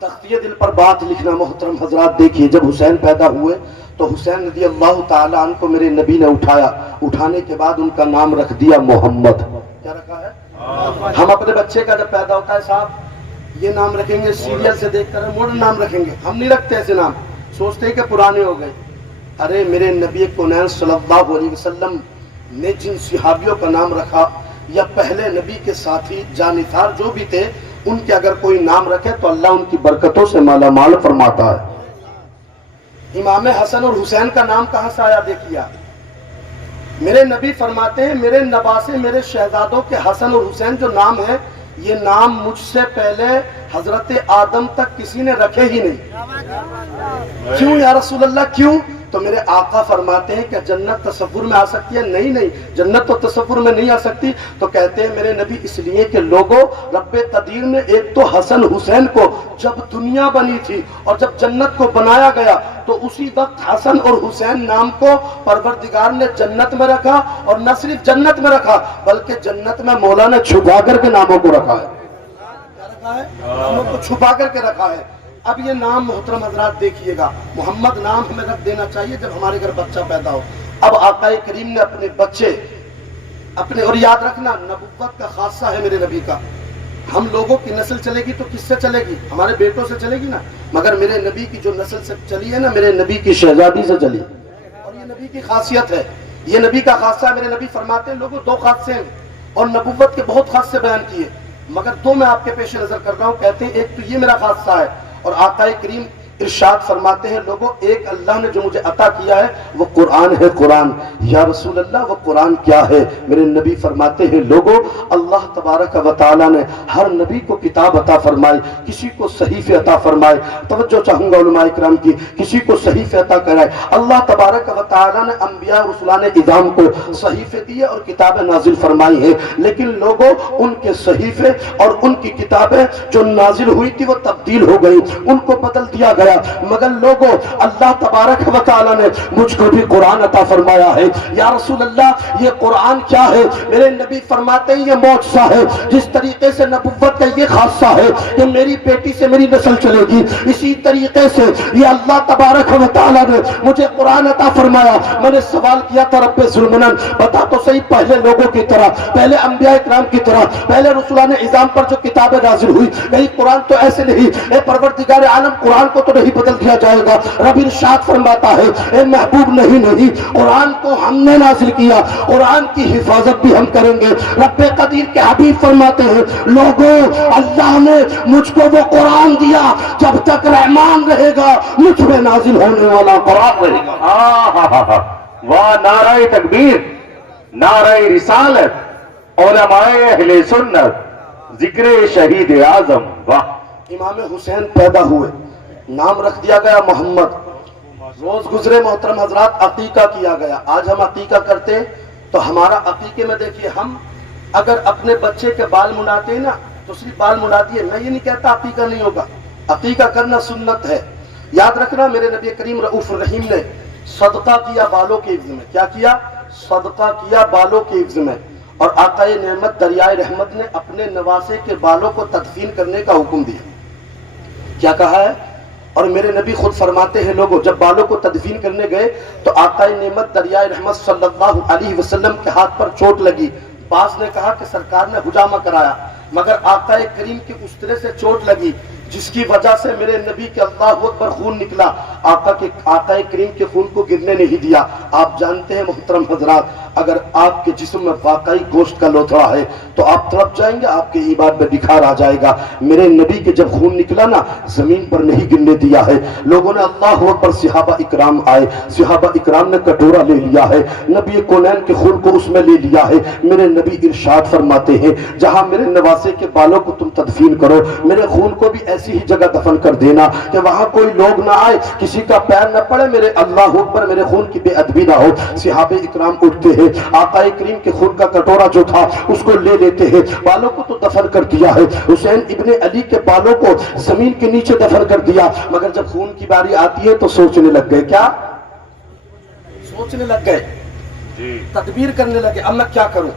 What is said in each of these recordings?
تختیہ دل پر بات لکھنا محترم حضرات دیکھیے، جب حسین پیدا ہوئے تو حسین رضی اللہ تعالیٰ عنہ کو میرے نبی نے اٹھایا، اٹھانے کے بعد ان کا نام رکھ دیا محمد۔ کیا رکھا ہے؟ ہم اپنے بچے کا جب پیدا ہوتا ہے صاحب یہ نام رکھیں گے، سیریل سے دیکھ کر ماڈرن نام رکھیں گے، ہم نہیں رکھتے ایسے نام، سوچتے ہیں کہ پرانے ہو گئے۔ ارے میرے نبی کونین صلی اللہ علیہ وسلم نے جن صحابیوں کا نام رکھا یا پہلے نبی کے ساتھی جانثار جو بھی تھے، ان کے اگر کوئی نام رکھے تو اللہ ان کی برکتوں سے مالا مال فرماتا ہے۔ امام حسن اور حسین کا نام کہاں سے آیا دیکھیے، میرے نبی فرماتے ہیں میرے نواسے میرے شہزادوں کے حسن اور حسین جو نام ہے، یہ نام مجھ سے پہلے حضرت آدم تک کسی نے رکھے ہی نہیں۔ کیوں یا رسول اللہ کیوں؟ تو میرے آقا فرماتے ہیں کہ جنت تصور میں آ سکتی ہے؟ نہیں، جنت تو تصور میں نہیں آ سکتی۔ تو کہتے ہیں میرے نبی اس لیے کہ لوگوں، رب قدیر نے ایک تو حسن حسین کو جب دنیا بنی تھی اور جب جنت کو بنایا گیا تو اسی وقت حسن اور حسین نام کو پروردگار نے جنت میں رکھا، اور نہ صرف جنت میں رکھا بلکہ جنت میں مولا نے چھپا کر کے ناموں کو رکھا ہے۔ کیا رکھا ہے؟ ناموں کو چھپا کر کے رکھا ہے۔ اب یہ نام محترم حضرات دیکھیے گا، محمد نام ہمیں رکھ دینا چاہیے جب ہمارے گھر بچہ پیدا ہو۔ اب آقا کریم نے اپنے بچے اور یاد رکھنا نبوت کا خاصہ ہے میرے نبی کا، ہم لوگوں کی نسل چلے گی تو کس سے چلے گی؟ ہمارے بیٹوں سے چلے گی نا، مگر میرے نبی کی جو نسل سے چلی ہے نا، میرے نبی کی شہزادی سے چلی، اور یہ نبی کی خاصیت ہے، یہ نبی کا خاصہ ہے۔ میرے نبی فرماتے ہیں لوگوں دو خاصے ہیں، اور نبوت کے بہت خاصے بیان کیے، مگر دو میں آپ کے پیش نظر کر رہا ہوں۔ کہتے ہیں ایک تو یہ میرا خاصہ ہے، اور آقا کریم ارشاد فرماتے ہیں لوگوں ایک اللہ نے جو مجھے عطا کیا ہے وہ قرآن ہے۔ قرآن یا رسول اللہ وہ قرآن کیا ہے؟ میرے نبی فرماتے ہیں لوگوں اللہ تبارک و تعالیٰ نے ہر نبی کو کتاب عطا فرمائی، کسی کو صحیفے عطا فرمائے، توجہ چاہوں گا علماء اکرام کی، کسی کو صحیفے عطا کرائے۔ اللہ تبارک و تعالیٰ نے انبیاء رسولان اعظام کو صحیفے دیے اور کتابیں نازل فرمائی ہیں، لیکن لوگوں ان کے صحیفے اور ان کی کتابیں جو نازل ہوئی تھی وہ تبدیل ہو گئی، ان کو بدل دیا گیا، مگر لوگوں اللہ تبارک و تعالیٰ نے مجھ کو بھی قرآن عطا فرمایا ہے۔ یا رسول اللہ یہ قرآن کیا ہے؟ میرے نبی فرماتے ہیں یہ معجزہ ہے، جس طریقے سے نبوت کا یہ خاصہ ہے کہ میری بیٹی سے میری نسل چلے گی، اسی طریقے سے یہ اللہ تبارک و تعالیٰ نے مجھے قرآن عطا فرمایا۔ میں نے سوال کیا تھا رب ذوالمنن بتا تو صحیح، پہلے لوگوں کی طرح، پہلے انبیاء اکرام کی طرح، پہلے رسولان اعظام پر جو کتابیں نازل ہوئی، کہیں قرآن تو ایسے نہیں، اے پروردگار عالم قرآن کو تو نہیں بدل دیا جائے گا؟ رب ارشاد فرماتا ہے اے محبوب نہیں، قرآن کو ہم نے نازل کیا، قرآن کی حفاظت بھی ہم کریں گے۔ رب قدیر کے حبیب فرماتے ہیں لوگوں اللہ نے مجھ کو وہ قرآن دیا، جب تک رحمان رہے گا مجھ میں نازل ہونے والا قرآن رہے گا۔ واہ نعرہ تکبیر، نعرہ رسالت، علماء اہل سنت، ذکر شہید اعظم۔ واہ! امام حسین پیدا ہوئے، نام رکھ دیا گیا محمد، روز گزرے محترم حضرات عقیقہ کیا گیا۔ آج ہم عقیقہ کرتے ہیں تو ہمارا عقیقے میں دیکھیے، ہم اگر اپنے بچے کے بال منڈاتے ہیں نا تو صرف بال منڈا دیے، میں یہ نہیں کہتا عقیقہ نہیں ہوگا، عقیقہ کرنا سنت ہے۔ یاد رکھنا میرے نبی کریم رؤوف الرحیم نے صدقہ کیا بالوں کے عوض میں، کیا کیا؟ صدقہ کیا بالوں کے عوض میں، اور آقا نعمت دریائے رحمت نے اپنے نواسے کے بالوں کو تدفین کرنے کا حکم دیا۔ کیا کہا ہے؟ اور میرے نبی خود فرماتے ہیں لوگوں جب بالوں کو تدفین کرنے گئے تو آقا نعمت دریائے رحمت صلی اللہ علیہ وسلم کے ہاتھ پر چوٹ لگی۔ بعض نے کہا کہ سرکار نے حجامہ کرایا، مگر آقا کریم کی اس طرح سے چوٹ لگی جس کی وجہ سے میرے نبی کے اللہ اکبر خون نکلا، آقا کریم کے خون کو گرنے نہیں دیا۔ آپ جانتے ہیں محترم حضرات اگر آپ کے جسم میں واقعی گوشت کا لوتھڑا ہے تو آپ تڑپ جائیں گے، آپ کے ایمان میں نکھار آ جائے گا۔ میرے نبی کے جب خون نکلا نا زمین پر نہیں گرنے دیا ہے، لوگوں نے اللہ اکبر، صحابہ اکرام آئے، صحابہ اکرام نے کٹورا لے لیا ہے، نبی کونین کے خون کو اس میں لے لیا ہے۔ میرے نبی ارشاد فرماتے ہیں جہاں میرے نواسے کے بالوں کو تم تدفین کرو میرے خون کو بھی ایسی ہی جگہ دفن کر دینا کہ وہاں کوئی لوگ نہ آئے، کسی کا پیر نہ پڑے، میرے اللہ اکبر میرے خون کی بے ادبی نہ ہو۔ صحابہ اکرام اٹھتے ہیں، آقا کریم کے خون کا کٹورا جو تھا اس کو لے لیتے ہیں، بالوں کو تو دفن کر دیا ہے، حسین ابن علی کے بالوں کو زمین کے نیچے دفن کر دیا، مگر جب خون کی باری آتی ہے تو سوچنے لگ گئے، کیا سوچنے لگ گئے، تدبیر کرنے لگے اب میں کیا کروں؟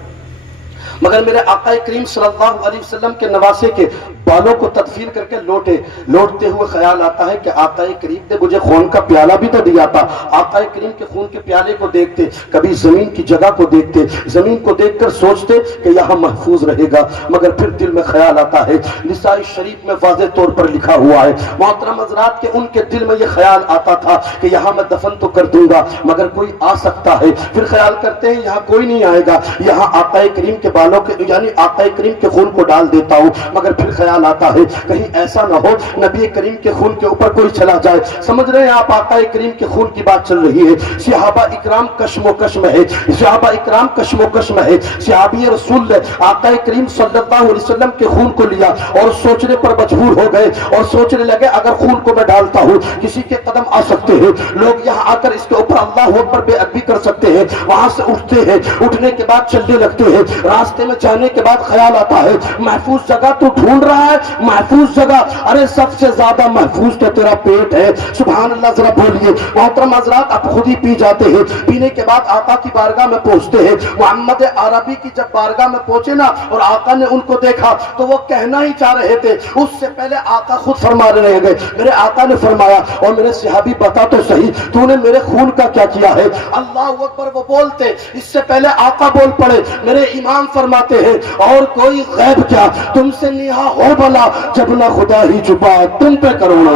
مگر میرے آقا کریم صلی اللہ علیہ وسلم کے نواسے کے بالوں کو تدفین کر کے لوٹتے ہوئے خیال آتا ہے کہ آقا کریم نے مجھے خون کا پیالہ بھی تو دیا تھا. آقا کریم کے خون کے پیالے کو دیکھتے, کبھی زمین کی جگہ کو دیکھتے, زمین کو دیکھ کر سوچتے کہ یہاں محفوظ رہے گا, مگر پھر دل میں خیال آتا ہے, نسائی شریف میں واضح طور پر لکھا ہوا ہے محترم حضرات کہ ان کے دل میں یہ خیال آتا تھا کہ یہاں میں دفن تو کر دوں گا مگر کوئی آ سکتا ہے. پھر خیال کرتے ہیں یہاں کوئی نہیں آئے گا, یہاں آقا کریم کے بالوں کے یعنی آقا کریم کے خون کو ڈال دیتا ہوں, مگر پھر خیال آتا ہے کہیں ایسا نہ ہو نبی کریم کے خون کے اوپر کوئی چلا جائے. سمجھ رہے ہیں آپ, آقا کریم کے خون کی بات چل رہی ہے, صحابہ اکرام کشم و کش میں ہے, صحابہ اکرام کشم و کش میں ہے. صحابی رسول نے آقا کریم صلی اللہ علیہ وسلم کے خون کو لیا اور سوچنے پر مجبور ہو گئے اور سوچنے لگے اگر خون کو میں ڈالتا ہوں کسی کے قدم آ سکتے ہیں, لوگ یہاں آ کر اس کے اوپر اللہ اکبر بے ادبی کر سکتے ہیں. وہاں سے اٹھتے ہیں, اٹھنے کے بعد چلنے لگتے ہیں, راستے میں جانے کے بعد خیال آتا ہے محفوظ جگہ تو ڈھونڈ رہا ہے, محفوظ جگہ, ارے سب سے زیادہ محفوظ تو تیرا پیٹ ہے. سبحان اللہ, ذرا بولیے محترم حضرات, آپ خود ہی پی جاتے ہیں. پینے کے بعد آقا کی بارگاہ میں پہنچتے ہیں. محمد عربی کی جب بارگاہ میں پہنچے نا اور آقا نے ان کو دیکھا تو وہ کہنا ہی چاہ رہے تھے, اس سے پہلے آقا خود فرما رہے گئے. میرے آقا نے فرمایا اور میرے صحابی بتا تو صحیح تو نے میرے خون کا کیا کیا ہے. اللہ اکبر وہ بولتے, اس سے پہلے آقا بول پڑے. میرے امام فرماتے ہیں اور کوئی غیب کیا تم سے نہا ہو بلا جب نہ خدا ہی چھپا تم پہ کروڑوں.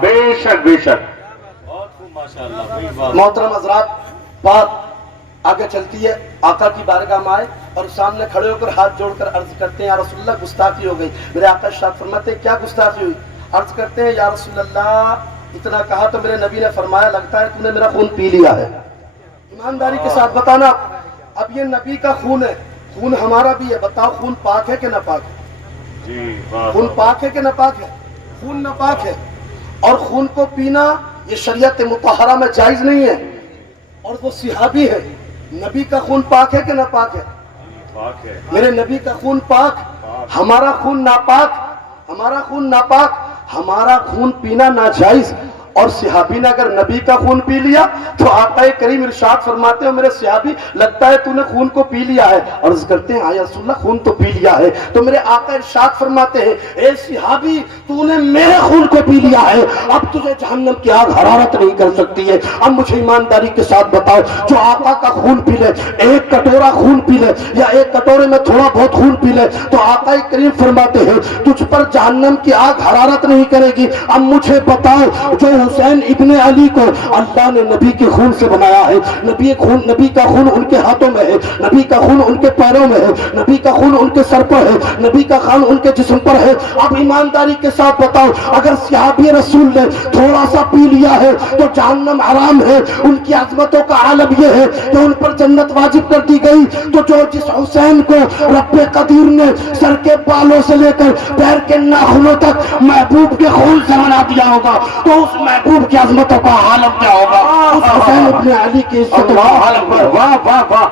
بے شک بے شک. محترم حضرات, بات آگے چلتی ہے. آقا کی بارگاہ میں آئے اور سامنے کھڑے ہو کر ہاتھ جوڑ کر عرض کرتے ہیں یا رسول اللہ گستاخی ہو گئی. میرے آقا ارشاد فرماتے ہیں کیا گستاخی ہوئی. عرض کرتے ہیں یا رسول اللہ اتنا کہا تو میرے نبی نے فرمایا لگتا ہے تو نے میرا خون پی لیا ہے. ایمانداری کے ساتھ بتانا, اب یہ نبی کا خون ہے, خون ہمارا بھی ہے, بتاؤ خون پاک ہے کہ ناپاک ہے؟ خون پاک ہے کہ ناپاک ہے؟ خون ناپاک ہے اور خون کو پینا یہ شریعت مطہرہ میں جائز نہیں ہے. اور وہ صحابی ہے, نبی کا خون پاک ہے کہ ناپاک ہے؟ میرے نبی کا خون پاک, ہمارا خون ناپاک, ہمارا خون ناپاک, ہمارا خون پینا ناجائز. اور صحابی نے اگر نبی کا خون پی لیا تو آقا کریم ارشاد فرماتے ہیں میرے صحابی لگتا ہے تو نے خون کو پی لیا ہے. عرض کرتے ہیں یا رسول اللہ خون تو پی لیا ہے. تو میرے آقا ارشاد فرماتے ہیں اے صحابی تو نے میرے خون کو پی لیا ہے, اب تجھے جہنم کی آگ حرارت نہیں کر سکتی ہے. اب مجھے ایمانداری کے ساتھ بتاؤ, جو آقا کا خون پی لے, ایک کٹورا خون پی لے یا ایک کٹورے میں تھوڑا بہت خون پی لے تو آقا کریم فرماتے ہیں تجھ پر جہنم کی آگ حرارت نہیں کرے گی. اب مجھے بتاؤ جو حسین ابن علی کو اللہ نے نبی کے خون سے بنایا ہے, نبی کا خون ان کے ہاتھوں میں ہے, نبی کا خون ان کے پیروں میں ہے, نبی کا خون ان کے سر پر ہے, نبی کا خون ان کے جسم پر ہے. اب ایمانداری کے ساتھ بتاؤ اگر صحابی رسول نے تھوڑا سا پی لیا ہے تو جہنم حرام ہے. ان کی عظمتوں کا عالم یہ ہے کہ ان پر جنت واجب کر دی گئی. تو جو جس حسین کو رب قدیر نے سر کے بالوں سے لے کر پیر کے ناخنوں تک محبوب کے خون سے بنا دیا ہوگا تو اس محبوب کی عظمتوں کا عالم کیا ہوگا, اس حسین ابن علی کی عزت کا عالم. واہ واہ واہ.